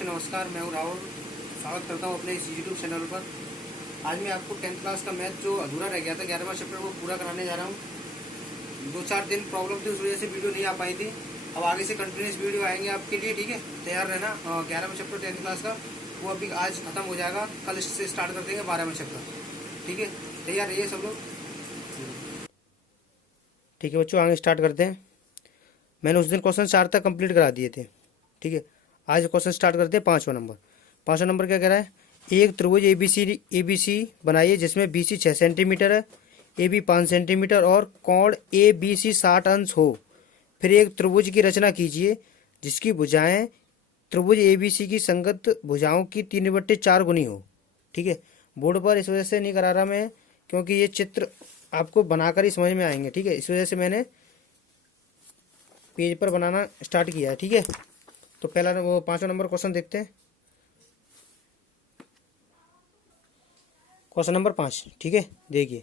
बच्चों नमस्कार, मैं हूँ राहुल। स्वागत करता हूँ अपने इस यूट्यूब चैनल पर। आज मैं आपको 10th क्लास का मैथ जो अधूरा रह गया था 11वां चैप्टर वो पूरा कराने जा रहा हूँ। 2-4 दिन प्रॉब्लम थी, उस वजह से वीडियो नहीं आ पाई थी। अब आगे से कंटिन्यूस वीडियो आएंगे आपके लिए, ठीक है। तैयार रहना। 11वां चैप्टर 10th क्लास का वो अभी आज खत्म हो जाएगा, कल से स्टार्ट कर देंगे 12वां चैप्टर, ठीक है। तैयार रहिए सब लोग, ठीक है बच्चों। आगे स्टार्ट करते हैं। मैंने उस दिन क्वेश्चन 4 तक कंप्लीट करा दिए थे, ठीक है। आज क्वेश्चन स्टार्ट करते हैं 5वां नंबर। 5वां नंबर क्या कह रहा है? एक त्रिभुज ए बी सी बनाइए जिसमें बी सी 6 सेंटीमीटर है, ए बी 5 सेंटीमीटर और कोण ए बी सी 60 अंश हो। फिर एक त्रिभुज की रचना कीजिए जिसकी भुजाएं त्रिभुज ए बी सी की संगत भुजाओं की 3/4 गुनी हो, ठीक है। बोर्ड पर इस वजह से नहीं करा रहा मैं, क्योंकि ये चित्र आपको बनाकर ही समझ में आएंगे, ठीक है। इस वजह से मैंने पेज पर बनाना स्टार्ट किया है, ठीक है। तो पहला वो 5वां नंबर क्वेश्चन देखते हैं। क्वेश्चन नंबर 5, ठीक है। देखिए,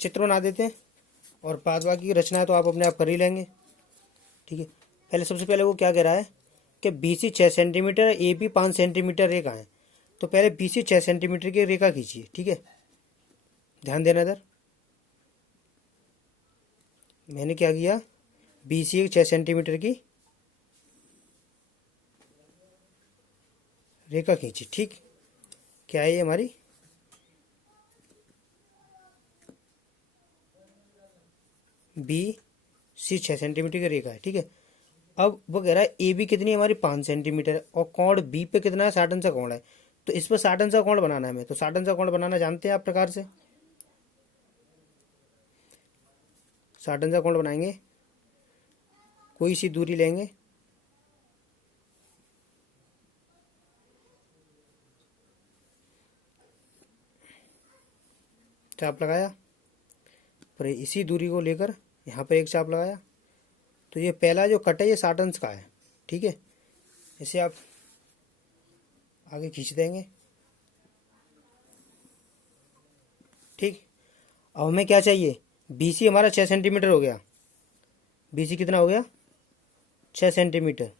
चित्र बना देते हैं और बाद बाकी की रचना है तो आप अपने आप कर ही लेंगे, ठीक है। पहले सबसे पहले वो क्या कह रहा है कि B C 6 centimetre A B 5 centimetre रेखा है। तो पहले बी सी 6 सेंटीमीटर की रेखा खींचिए, ठीक है। ध्यान देना इधर, मैंने क्या किया, बी सी 6 सेंटीमीटर की रेखा खींची, ठीक। क्या है ये हमारी बी सी 6 सेंटीमीटर की रेखा है, ठीक है। अब वो कह रहा है ए बी कितनी है हमारी 5 सेंटीमीटर है और कोण बी पे कितना है 60 अंश का कोण है। तो इस पर 60 अंश का कोण बनाना है हमें। तो 60 अंश का कोण बनाना जानते हैं आप प्रकार से। 60 अंश का कोण बनाएंगे, कोई सी दूरी लेंगे, चाप लगाया, फिर इसी दूरी को लेकर यहाँ पर एक चाप लगाया। तो ये पहला जो कट है ये 60 अंश का है, ठीक है। इसे आप आगे खींच देंगे, ठीक। अब हमें क्या चाहिए, बी सी हमारा 6 सेंटीमीटर हो गया। बी सी कितना हो गया, 6 सेंटीमीटर।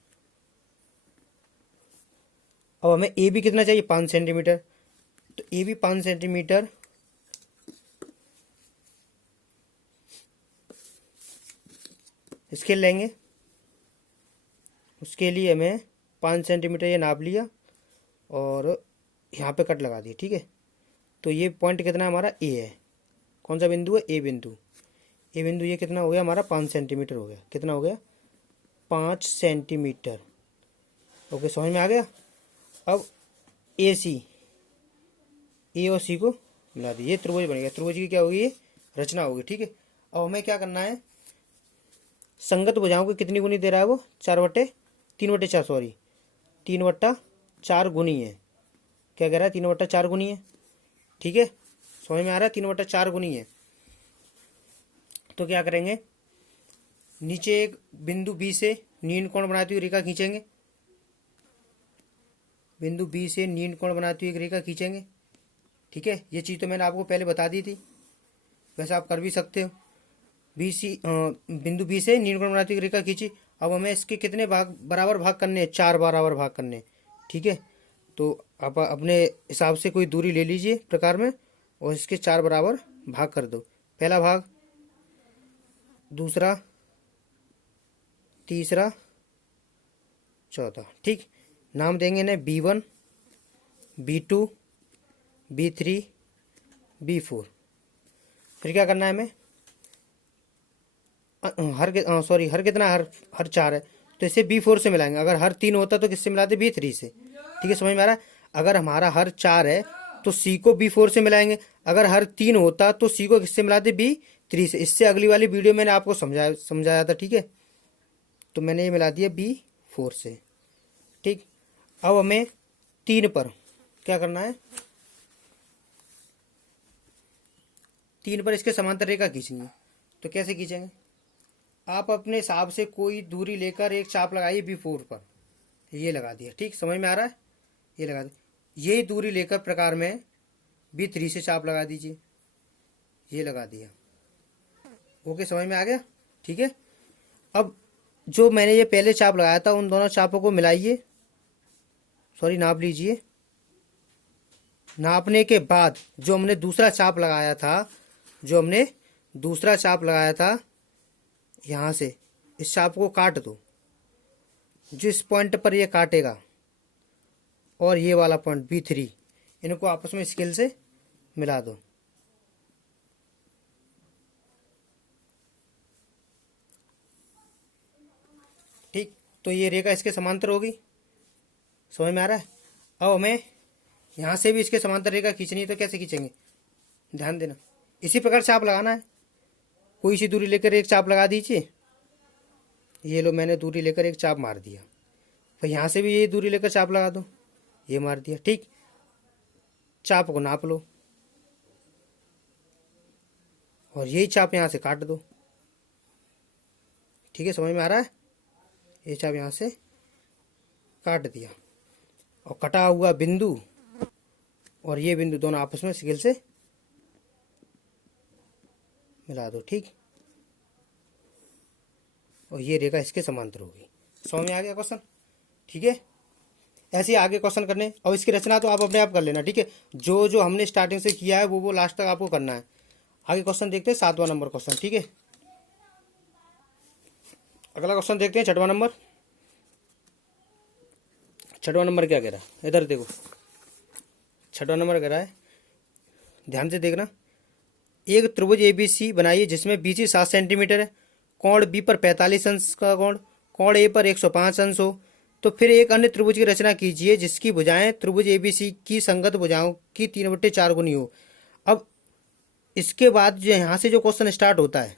अब हमें ए बी कितना चाहिए, 5 सेंटीमीटर। तो ए बी 5 सेंटीमीटर स्केल लेंगे। उसके लिए हमें 5 सेंटीमीटर ये नाप लिया और यहाँ पे कट लगा दिया, ठीक है। तो ये पॉइंट कितना हमारा ए है, कौन सा बिंदु है, ए बिंदु। ए बिंदु ये कितना हो गया हमारा 5 सेंटीमीटर हो गया। कितना हो गया, 5 सेंटीमीटर। ओके, समझ में आ गया। अब ए सी, ए और सी को मिला दी, ये त्रिभुज बन गया। त्रिभुज की क्या होगी, ये रचना होगी, ठीक है। अब हमें क्या करना है, संगत भुजाओं की कितनी गुनी दे रहा है वो, 3/4 सॉरी 3/4 गुनी है। क्या कह रहा है, 3/4 गुनी है, ठीक है। समझ में आ रहा है, 3/4 गुनी है। तो क्या करेंगे, नीचे एक बिंदु बी से नील कोण बनाती हुई रेखा खींचेंगे। बिंदु बी से नील कोण बनाती हुई एक रेखा खींचेंगे, ठीक है। ये चीज़ तो मैंने आपको पहले बता दी थी, वैसे आप कर भी सकते हो। बिंदु बी से नील कोण बनाती हुई रेखा खींची। अब हमें इसके कितने भाग बराबर भाग करने हैं, 4 बराबर भाग करने हैं, ठीक है। तो आप अपने हिसाब से कोई दूरी ले लीजिए प्रकार में और इसके 4 बराबर भाग कर दो। पहला भाग, दूसरा, तीसरा, चौथा, ठीक। नाम देंगे इन्हें B1, B2, B3, B4। फिर क्या करना है हमें, हर कितना, हर 4 है तो इसे B4 से मिलाएंगे। अगर हर 3 होता तो किससे मिलाते, B3 से, ठीक है। समझ में आ रहा है। अगर हमारा हर 4 है तो C को B4 से मिलाएंगे। अगर हर 3 होता तो C को किससे मिलाते, B3 से। इससे अगली वाली वीडियो मैंने आपको समझाया था, ठीक है। तो मैंने ये मिला दिया B4 से, ठीक। अब हमें 3 पर क्या करना है, 3 पर इसके समांतर रेखा खींचेंगे। तो कैसे खींचेंगे, आप अपने हिसाब से कोई दूरी लेकर एक चाप लगाइए B4 पर, ये लगा दिया, ठीक। समझ में आ रहा है, ये लगा दिया। ये दूरी लेकर प्रकार में B3 से चाप लगा दीजिए, ये लगा दिया। ओके, समझ में आ गया, ठीक है। अब जो मैंने ये पहले चाप लगाया था उन दोनों चापों को मिलाइए, सॉरी नाप लीजिए। नापने के बाद जो हमने दूसरा चाप लगाया था, यहाँ से इस चाप को काट दो, जिस पॉइंट पर ये काटेगा और ये वाला पॉइंट B3, इनको आपस में स्केल से मिला दो। ठीक, तो ये रेखा इसके समांतर होगी। समझ में आ रहा है? अब हमें यहाँ से भी इसके समांतर रेखा खींचनी है, तो कैसे खींचेंगे, ध्यान देना। इसी प्रकार चाप लगाना है। कोई सी दूरी लेकर एक चाप लगा दीजिए। ये लो, मैंने दूरी लेकर एक चाप मार दिया। फिर यहाँ से भी ये दूरी लेकर चाप लगा दो, ये मार दिया। ठीक, चाप को नाप लो और यही चाप यहाँ से काट दो। ठीक है, समझ में आ रहा है? ये चाप यहाँ से काट दिया और कटा हुआ बिंदु और ये बिंदु दोनों आपस में स्केल से मिला दो। ठीक, और ये रेखा इसके समांतर होगी। समझ में आ गया क्वेश्चन? ठीक है, ऐसे ही आगे क्वेश्चन करने। और इसकी रचना तो आप अपने आप कर लेना। ठीक है, जो जो हमने स्टार्टिंग से किया है वो लास्ट तक आपको करना है। आगे क्वेश्चन देखते हैं, 7वां नंबर क्वेश्चन। ठीक है, अगला क्वेश्चन देखते हैं, 6वां नंबर। 6वां नंबर क्या कह रहा है, इधर देखो। 6वां नंबर कह रहा है, ध्यान से देखना। एक त्रिभुज ABC बनाइए जिसमें BC 7 सेंटीमीटर है, कोण B पर 45 अंश का कोण A पर 105 अंश हो। तो फिर एक अन्य त्रिभुज की रचना कीजिए जिसकी भुजाएं त्रिभुज ABC की संगत भुजाओं की 3/4 गुनी हो। अब इसके बाद जो यहाँ से जो क्वेश्चन स्टार्ट होता है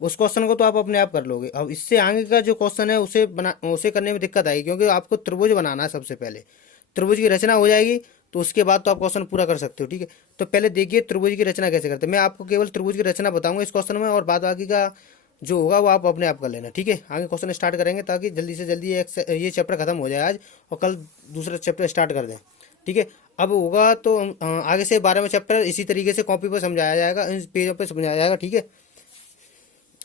उस क्वेश्चन को तो आप अपने आप कर लोगे। अब इससे आगे का जो क्वेश्चन है उसे करने में दिक्कत आएगी, क्योंकि आपको त्रिभुज बनाना है। सबसे पहले त्रिभुज की रचना हो जाएगी तो उसके बाद तो आप क्वेश्चन पूरा कर सकते हो। ठीक है, तो पहले देखिए त्रिभुज की रचना कैसे करते हैं। मैं आपको केवल त्रिभुज की रचना बताऊंगा इस क्वेश्चन में, और बाद बाकी का जो होगा वो आप अपने आप कर लेना। ठीक है, आगे क्वेश्चन स्टार्ट करेंगे ताकि जल्दी से जल्दी ये चैप्टर खत्म हो जाए आज, और कल दूसरा चैप्टर स्टार्ट कर दें। ठीक है, अब होगा तो आगे से 12वां चैप्टर इसी तरीके से कॉपी पर समझाया जाएगा, इन पेजों पर समझाया जाएगा। ठीक है,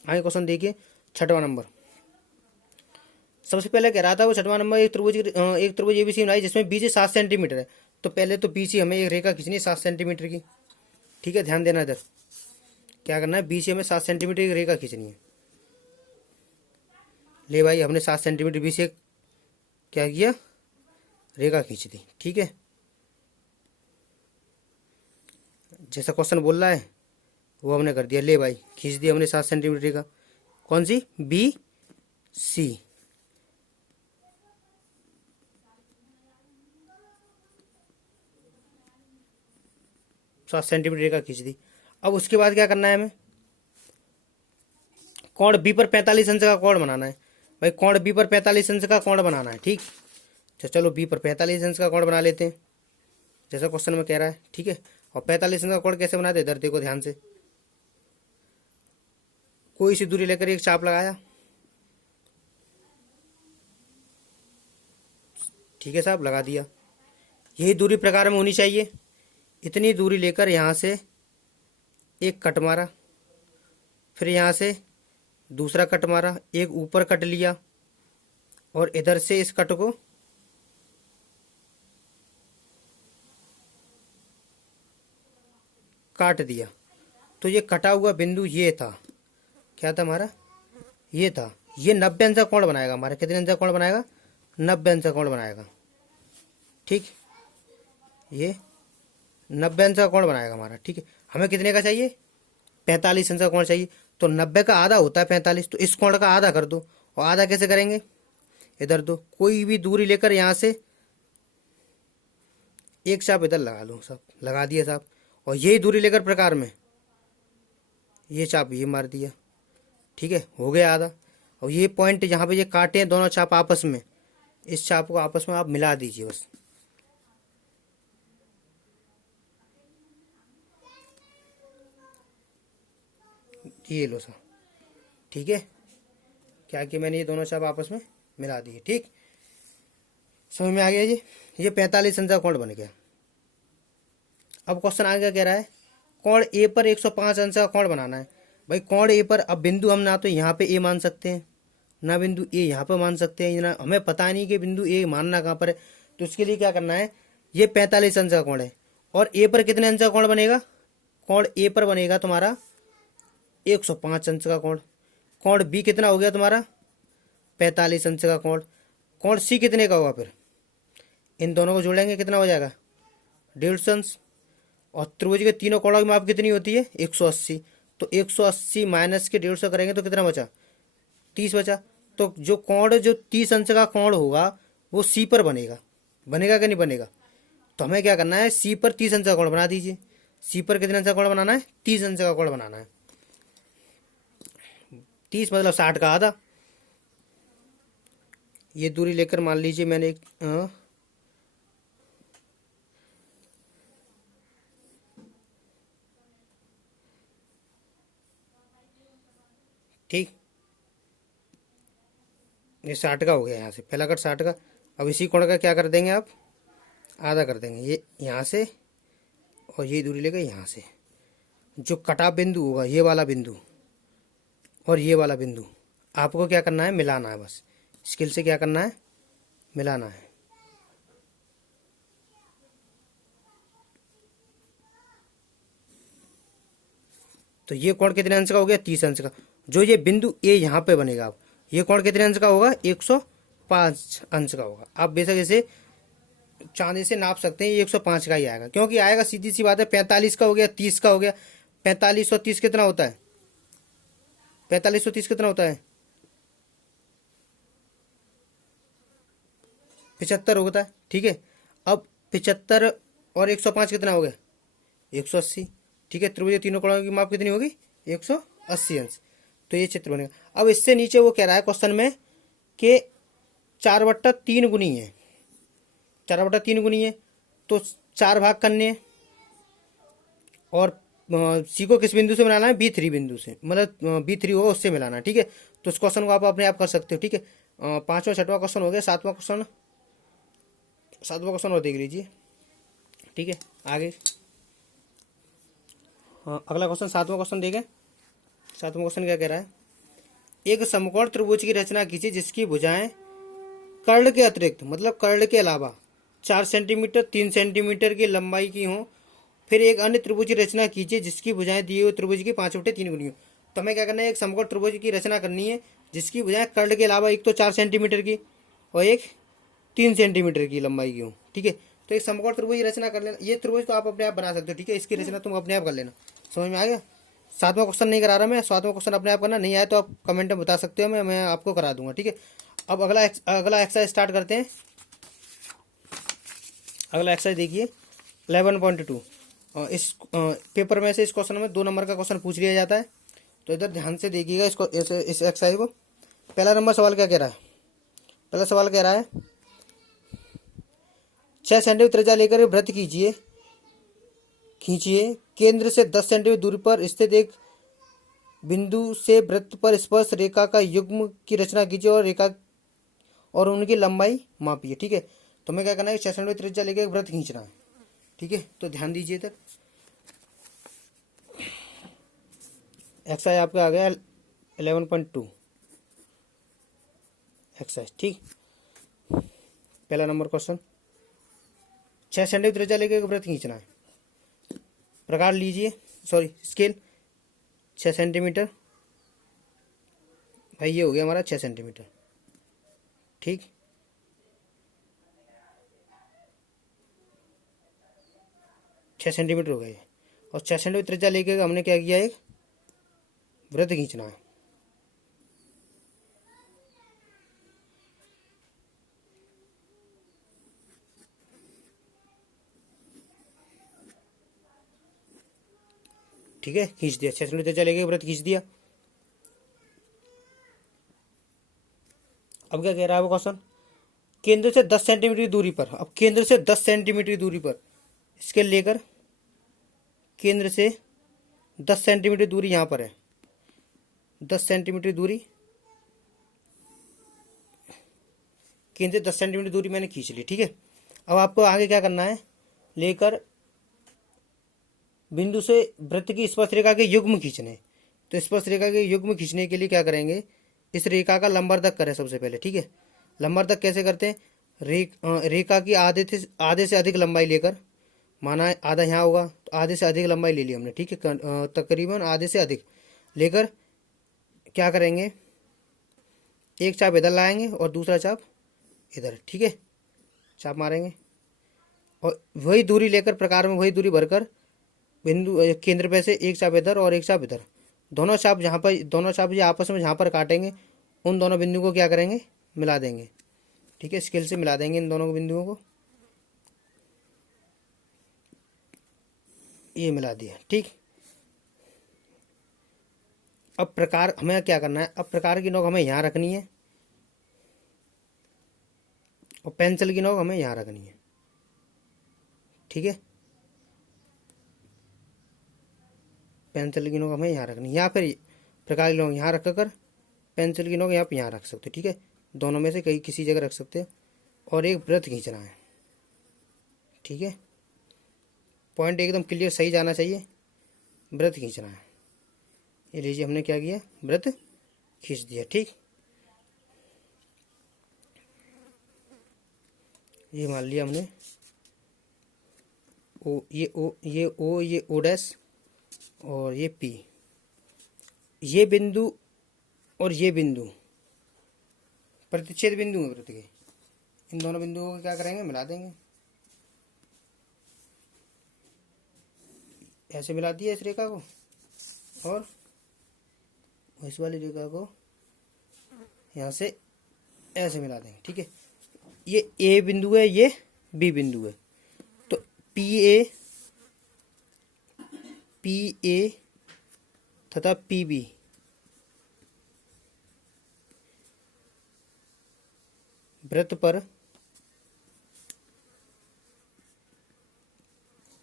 आगे क्वेश्चन देखिए, 6वां नंबर। सबसे पहले कह रहा था वो 6वां नंबर, एक त्रिभुज ABC बनाई जिसमें BC 7 सेंटीमीटर है। तो पहले तो BC हमें एक रेखा खींचनी है 7 सेंटीमीटर की। ठीक है, ध्यान देना, इधर क्या करना है, BC हमें 7 सेंटीमीटर की रेखा खींचनी है। ले भाई, हमने 7 सेंटीमीटर BC से क्या किया, रेखा खींच दी। ठीक है, जैसा क्वेश्चन बोल रहा है वो हमने कर दिया। ले भाई, खींच दी हमने 7 सेंटीमीटर रेखा। कौन सी, BC। 7 सेंटीमीटर रेखा खींच दी। अब उसके बाद क्या करना है, हमें कोण B पर 45 अंश का कोण बनाना है। भाई कोण B पर 45 अंश का कोण बनाना है। ठीक, तो चलो B पर 45 अंश का कोण बना लेते हैं जैसा क्वेश्चन में कह रहा है। ठीक है, और 45 अंश का कोण कैसे बनाते हैं, इधर देखो ध्यान से। कोई सी दूरी लेकर एक चाप लगाया। ठीक है साहब, लगा दिया। यही दूरी प्रकार में होनी चाहिए। इतनी दूरी लेकर यहाँ से एक कट मारा, फिर यहाँ से दूसरा कट मारा, एक ऊपर कट लिया और इधर से इस कट को काट दिया। तो ये कटा हुआ बिंदु ये था, क्या था हमारा, ये था। ये 90 अंश का कोण बनाएगा हमारा। कितने अंश का कोण बनाएगा, 90 अंश का कोण बनाएगा। ठीक, ये 90 अंश का कोण बनाएगा हमारा। ठीक है, हमें कितने का चाहिए, 45 अंश का कोण चाहिए। तो 90 का आधा होता है 45, तो इस कोण का आधा कर दो। और आधा कैसे करेंगे, इधर दो, कोई भी दूरी लेकर यहाँ से एक चाप इधर लगा लो। सब लगा दिया साहब। और यही दूरी लेकर प्रकार में ये चाप ये मार दिया। ठीक है, हो गया आधा। और ये पॉइंट जहाँ पे ये काटे हैं दोनों चाप आपस में, इस चाप को आपस में आप मिला दीजिए बस। ये लो सर। ठीक है, क्या कि मैंने ये दोनों चाप आपस में मिला दिए। ठीक, समझ में आ गया जी। ये 45 अंश का कोण बन गया। अब क्वेश्चन आगे कह रहा है, कोण A पर 105 अंश का कोण बनाना है। भाई कोण A पर, अब बिंदु हम ना तो यहाँ पे A मान सकते हैं, ना बिंदु A यहाँ पे मान सकते हैं, ना हमें पता नहीं कि बिंदु A मानना कहाँ पर है। तो उसके लिए क्या करना है, ये 45 अंश का कोण है और ए पर कितने अंश का कोण बनेगा, कोण ए पर बनेगा तुम्हारा 105 अंश का कोण। कोण बी कितना हो गया तुम्हारा 45 अंश का कोण। कोण सी कितने का होगा, फिर इन दोनों को जोड़ेंगे कितना हो जाएगा 150 अंश। और त्रिभुज के तीनों कोणों की माप कितनी होती है 180, तो 180 माइनस के 150 करेंगे तो कितना बचा 30 बचा। तो जो कोण जो 30 अंश का कोण होगा वो सी पर बनेगा, बनेगा कि नहीं बनेगा। तो हमें क्या करना है, सी पर 30 अंश का कोण बना दीजिए। सी पर कितने अंश का कोण बनाना है 30 अंश का कोण बनाना है। 30 मतलब 60 का आधा। ये दूरी लेकर मान लीजिए मैंने एक ठीक, ये 60 का हो गया, यहाँ से पहला कट 60 का। अब इसी कोण का क्या कर देंगे आप, आधा कर देंगे, ये यहाँ से और ये दूरी लेकर यहाँ से। जो कटा बिंदु होगा ये वाला बिंदु और ये वाला बिंदु आपको क्या करना है, मिलाना है। बस स्केल से क्या करना है, मिलाना है। तो ये कोण कितने अंश का हो गया 30 अंश का। जो ये बिंदु ए यहाँ पे बनेगा, अब ये कोण कितने अंश का होगा 105 अंश का होगा। आप बेशक इसे चांदी से नाप सकते हैं, ये 105 का ही आएगा, क्योंकि आएगा, सीधी सी बात है। 45 का हो गया 30 का हो गया, 45 और 30 कितना होता है, 45 और 30 कितना होता है 75 होता है, ठीक है। अब 75 और 105 कितना हो गया 180, ठीक है। त्रिभुज तीनों कोणों की माप कितनी होगी 180 अंश। तो ये चित्र बनेगा। अब इससे नीचे वो कह रहा है क्वेश्चन में कि 4/3 गुनी है, 4/3 गुनी है, तो 4 भाग करने हैं और सी को किस बिंदु से मिलाना है B3 बिंदु से, मतलब B3 होगा उससे मिलाना है, ठीक है। तो उस क्वेश्चन को आप अपने आप कर सकते हो, ठीक है। 5वां 6वां क्वेश्चन हो गया, 7वां क्वेश्चन और देख लीजिए, ठीक है। आगे अगला क्वेश्चन 7वां क्वेश्चन देखें। 7वां क्वेश्चन क्या कह रहा है, एक समकोण त्रिभुज की रचना कीजिए जिसकी भुजाएं कर्ण के अतिरिक्त, मतलब कर्ण के अलावा 4 सेंटीमीटर 3 सेंटीमीटर की लंबाई की हों। फिर एक अन्य त्रिभुज की रचना कीजिए जिसकी भुजाएं दिए हुए त्रिभुज की 5/3 गुनी हो। तो हमें क्या करना है, एक समकोण त्रिभुज की रचना करनी है जिसकी भुजाएं कर्ण के अलावा एक तो 4 सेंटीमीटर की और एक 3 सेंटीमीटर की लंबाई की हो, ठीक है। तो एक समकोण त्रिभुज की रचना कर लेना। ये त्रिभुज तो आप अपने आप बना सकते हो, ठीक है। इसकी रचना तुम अपने आप कर लेना, समझ में आ गया। 7वां क्वेश्चन नहीं करा रहा मैं, 7वां क्वेश्चन अपने आप करना, नहीं आया तो आप कमेंट में बता सकते हो, मैं आपको करा दूंगा, ठीक है। अब अगला एक्सरसाइज स्टार्ट करते हैं। अगला एक्सरसाइज देखिए 11.2। इस पेपर में से इस क्वेश्चन में 2 नंबर का क्वेश्चन पूछ लिया जाता है, तो इधर ध्यान से देखिएगा इसको, इस एक्सरसाइज को। पहला नंबर सवाल क्या कह रहा है, पहला सवाल कह रहा है 6 सेंटीमीटर त्रिज्या लेकर वृत्त खींचिए। केंद्र से 10 सेंटीमीटर दूरी पर स्थित एक बिंदु से वृत्त पर स्पर्श रेखा का युग्म की रचना कीजिए और उनकी लंबाई मापिए, ठीक है। तो हमें क्या करना है, 6 सेंटीमीटर त्रिज्या लेकर वृत्त खींचना है, ठीक है। तो ध्यान दीजिए इधर एक्सरसाइज आपका आ गया 11.2 एक्सरसाइज, ठीक। पहला नंबर क्वेश्चन 6 सेंटीमीटर त्रिज्या लेकर वृत्त खींचना है। प्रकार लीजिए, सॉरी स्केल 6 सेंटीमीटर, भाई ये हो गया हमारा 6 सेंटीमीटर, ठीक। छः सेंटीमीटर हो गया ये, और 6 सेंटीमीटर त्रिज्या लेके हमने क्या किया, एक वृत्त खींचना है। ठीक है, खींच दिया, 6 सेंटीमीटर त्रिज्या लेके वृत्त खींच दिया। अब क्या कह रहा है वो क्वेश्चन, केंद्र से 10 सेंटीमीटर की दूरी पर, अब केंद्र से 10 सेंटीमीटर की दूरी पर स्केल लेकर केंद्र से 10 सेंटीमीटर दूरी यहाँ पर है, 10 सेंटीमीटर दूरी, केंद्र से 10 सेंटीमीटर दूरी मैंने खींच ली, ठीक है। अब आपको आगे क्या करना है, लेकर बिंदु से वृत्त की स्पर्श रेखा के युग्म खींचने। तो स्पर्श रेखा के युग्म खींचने के लिए क्या करेंगे, इस रेखा का लंबवर्धक करें सबसे पहले, ठीक है। लंबवर्धक कैसे करते हैं, रेखा की आधे से अधिक लंबाई लेकर, माना आधा यहाँ होगा तो आधे से अधिक लंबाई ले ली हमने, ठीक है, तकरीबन आधे से अधिक लेकर क्या करेंगे, एक चाप इधर लाएंगे और दूसरा चाप इधर, ठीक है, चाप मारेंगे और वही दूरी लेकर प्रकार में वही दूरी भरकर बिंदु केंद्र पे से एक चाप इधर और एक चाप इधर, दोनों चाप ये आपस में जहाँ पर काटेंगे उन दोनों बिंदुओं को क्या करेंगे, मिला देंगे, ठीक है, स्केल से मिला देंगे इन दोनों बिंदुओं को, ये मिला दिया, ठीक। अब प्रकार हमें क्या करना है, अब प्रकार की नोक हमें यहाँ रखनी है और पेंसिल की नोक हमें यहाँ रखनी है, ठीक है, पेंसिल की नोक हमें यहाँ रखनी है, या फिर प्रकार की नोक यहाँ रख कर पेंसिल की नोक यहाँ रख सकते हो, ठीक है, दोनों में से कहीं किसी जगह रख सकते हो और एक वृत्त खींचना है, ठीक है, पॉइंट एकदम क्लियर सही जाना चाहिए, वृत्त खींचना है, ये लीजिए हमने क्या किया, वृत्त खींच दिया, ठीक। ये मान लिया हमने ओ, ये ओ डैश और ये पी, ये बिंदु और ये बिंदु प्रतिच्छेद बिंदु है वृत्त के, इन दोनों बिंदुओं को क्या करेंगे, मिला देंगे, ऐसे मिला दिया इस रेखा को और इस वाली रेखा को यहाँ से ऐसे मिला देंगे, ठीक है, ये ए बिंदु है, ये बी बिंदु है, तो पी ए तथा पी बी वृत्त पर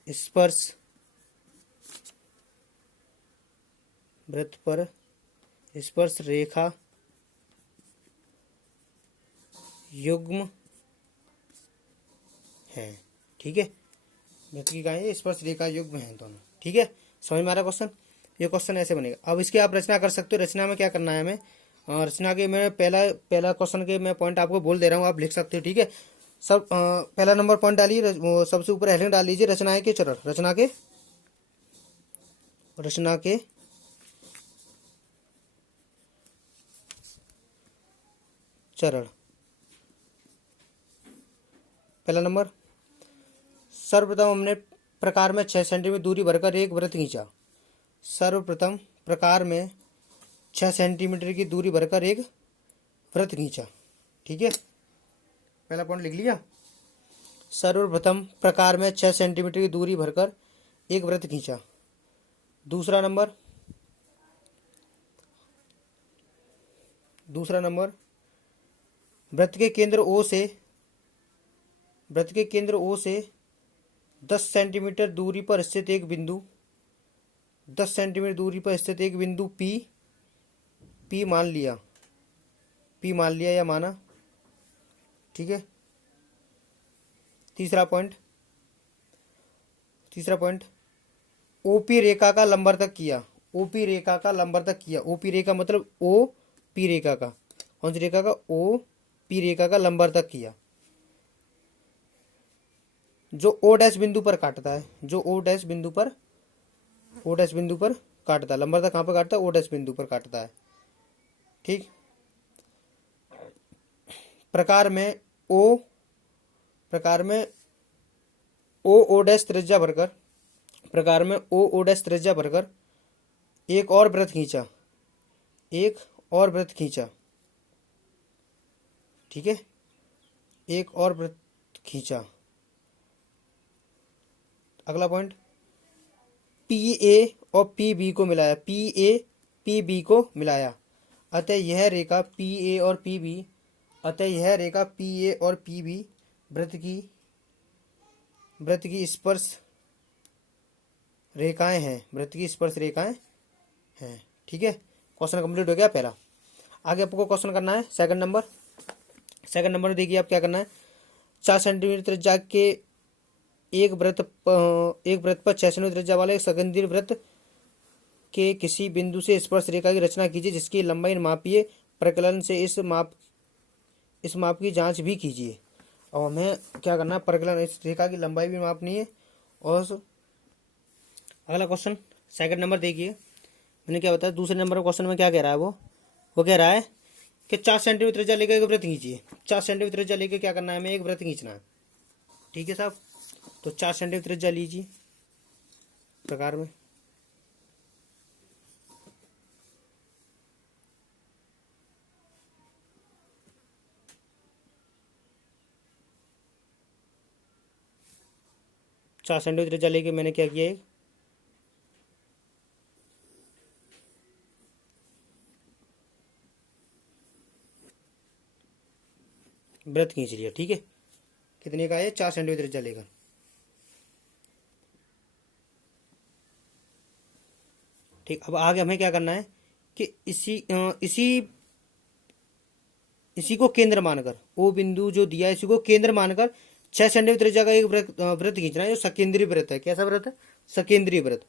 स्पर्श, वृत्त पर स्पर्श रेखा युग्म है, ठीक है, वृत्त की कहा है स्पर्श रेखा युग्म है दोनों, ठीक है, समझ में आ रहा क्वेश्चन, ये क्वेश्चन ऐसे बनेगा। अब इसकी आप रचना कर सकते हो, रचना में क्या करना है हमें, रचना के मैं पहला क्वेश्चन के मैं पॉइंट आपको बोल दे रहा हूँ, आप लिख सकते हो, ठीक है, सब पहला नंबर पॉइंट डालिए, वो सबसे ऊपर हेडिंग डाल लीजिए, रचना के चरण, रचना के चरण। पहला नंबर, सर्वप्रथम हमने प्रकार में 6 सेंटीमीटर दूरी भरकर एक वृत्त खींचा, सर्वप्रथम प्रकार में 6 सेंटीमीटर की दूरी भरकर एक वृत्त खींचा, ठीक है, पहला पॉइंट लिख लिया, सर्वप्रथम प्रकार में 6 सेंटीमीटर की दूरी भरकर एक वृत्त खींचा। दूसरा नंबर वृत्त के केंद्र ओ से 10 सेंटीमीटर दूरी पर स्थित एक बिंदु, 10 सेंटीमीटर दूरी पर स्थित एक बिंदु पी मान लिया या माना, ठीक है। तीसरा पॉइंट ओपी रेखा का लंबवर्तक किया, ओपी रेखा मतलब ओ पी रेखा का, कौन सी रेखा का, ओ पी रेखा का लंबवर्तक किया, जो ओ डैश बिंदु पर काटता है, काटता है, लंबवर्तक कहाँ पर काटता है, ओ डैश बिंदु पर काटता है, ठीक। प्रकार में ओ डैश त्रिज्या भरकर एक और वृत्त खींचा, ठीक है, एक और वृत्त खींचा। अगला पॉइंट, पी ए और पी बी को मिलाया, अतः यह रेखा पी ए और पी बी वृत्त की स्पर्श रेखाएं हैं, ठीक है। क्वेश्चन कंप्लीट हो गया पहला। आगे आपको क्वेश्चन करना है सेकंड नंबर में देखिए आप क्या करना है, 4 सेंटीमीटर त्रिज्या के एक वृत्त पर 6 सेंटीमीटर त्रिज्या वाले संकेंद्रित वृत्त के किसी बिंदु से स्पर्श रेखा की रचना कीजिए, जिसकी लंबाई मापिए, प्रकलन से इस माप की जांच भी कीजिए। और हमें क्या करना है, परकलन इस रेखा की लंबाई भी मापनी है। और अगला क्वेश्चन सेकंड नंबर देखिए, मैंने क्या बताया दूसरे नंबर क्वेश्चन में क्या कह रहा है, वो कह रहा है कि 4 सेंटीमीटर त्रिज्या लेकर एक वृत्त खींचिए। 4 सेंटीमीटर त्रिज्या लेके क्या करना है, हमें एक वृत्त खींचना है। ठीक है साहब, तो 4 सेंटीमीटर त्रिज्या लीजिए प्रकार में। चार सेंटीमीटर त्रिज्या लेके मैंने क्या किया, एक वृत्त खींच लिया। ठीक है, कितने का है, 4 सेंटीमीटर त्रिज्या लेकर। ठीक, अब आगे हमें क्या करना है कि इसी को केंद्र मानकर, वो बिंदु जो दिया है इसी को केंद्र मानकर 6 सेंटीमीटर त्रिज्या का एक वृत्त खींचना है, जो सकेंद्रीय वृत्त है। कैसा वृत्त है, सकेंद्रीय वृत्त।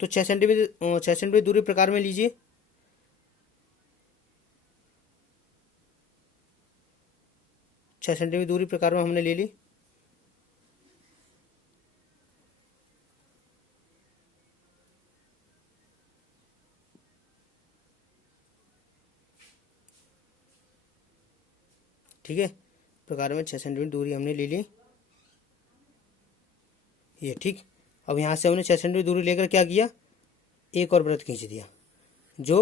तो 6 सेंटीमीटर दूरी प्रकार में लीजिए। 6 सेंटीमीटर दूरी प्रकार में हमने ले ली। ठीक है, प्रकार में 6 सेंटीमीटर दूरी हमने ले ली, ये ठीक। अब यहाँ से हमने 6 सेंटीमीटर दूरी लेकर क्या किया, एक और वृत्त खींच दिया जो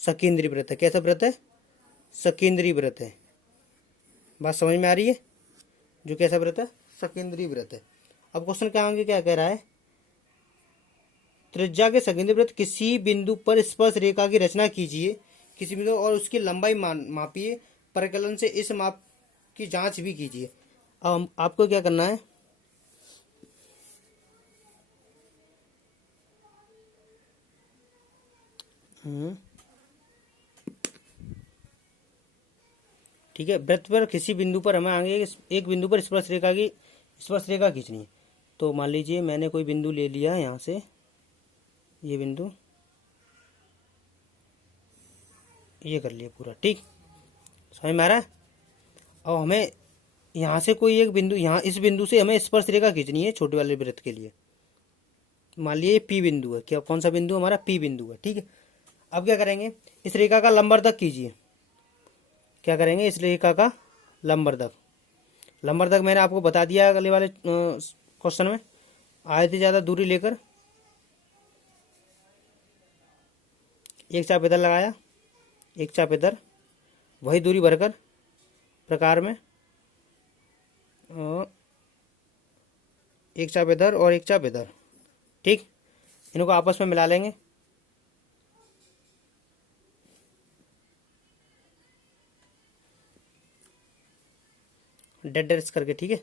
सकेंद्रीय वृत्त है। कैसा वृत्त है, सकेंद्रीय वृत्त है। बात समझ में आ रही है, जो कैसा वृत्त है, सकेंद्रीय वृत्त है। अब क्वेश्चन क्या आगे क्या कह रहा है, त्रिज्या के सकेंद्रीय वृत्त किसी बिंदु पर स्पर्श रेखा की रचना कीजिए, किसी बिंदु और उसकी लंबाई मापिए, परकलन से इस माप की जांच भी कीजिए। अब आपको क्या करना है, ठीक है, वृत्त पर किसी बिंदु पर हमें आगे एक बिंदु पर स्पर्श रेखा खींचनी है। तो मान लीजिए मैंने कोई बिंदु ले लिया यहाँ से, ये बिंदु ये कर लिया पूरा। ठीक, समझ में आ रहा है। और हमें यहाँ से कोई एक बिंदु, यहाँ इस बिंदु से हमें स्पर्श रेखा खींचनी है छोटे वाले वृत्त के लिए। मान लीजिए पी बिंदु है, क्या कौन सा बिंदु हमारा, पी बिंदु है। ठीक है, अब क्या करेंगे, इस रेखा का लंबवर्धक कीजिए। क्या करेंगे, इस रेखा का लंबवर्धक। लंबवर्धक मैंने आपको बता दिया अगले वाले क्वेश्चन में, आधे से ज़्यादा दूरी लेकर एक चाप इधर लगाया, एक चाप इधर, वही दूरी भरकर प्रकार में एक चाप इधर और एक चाप इधर। ठीक, इनको आपस में मिला लेंगे। डेड डेड करके। ठीक है,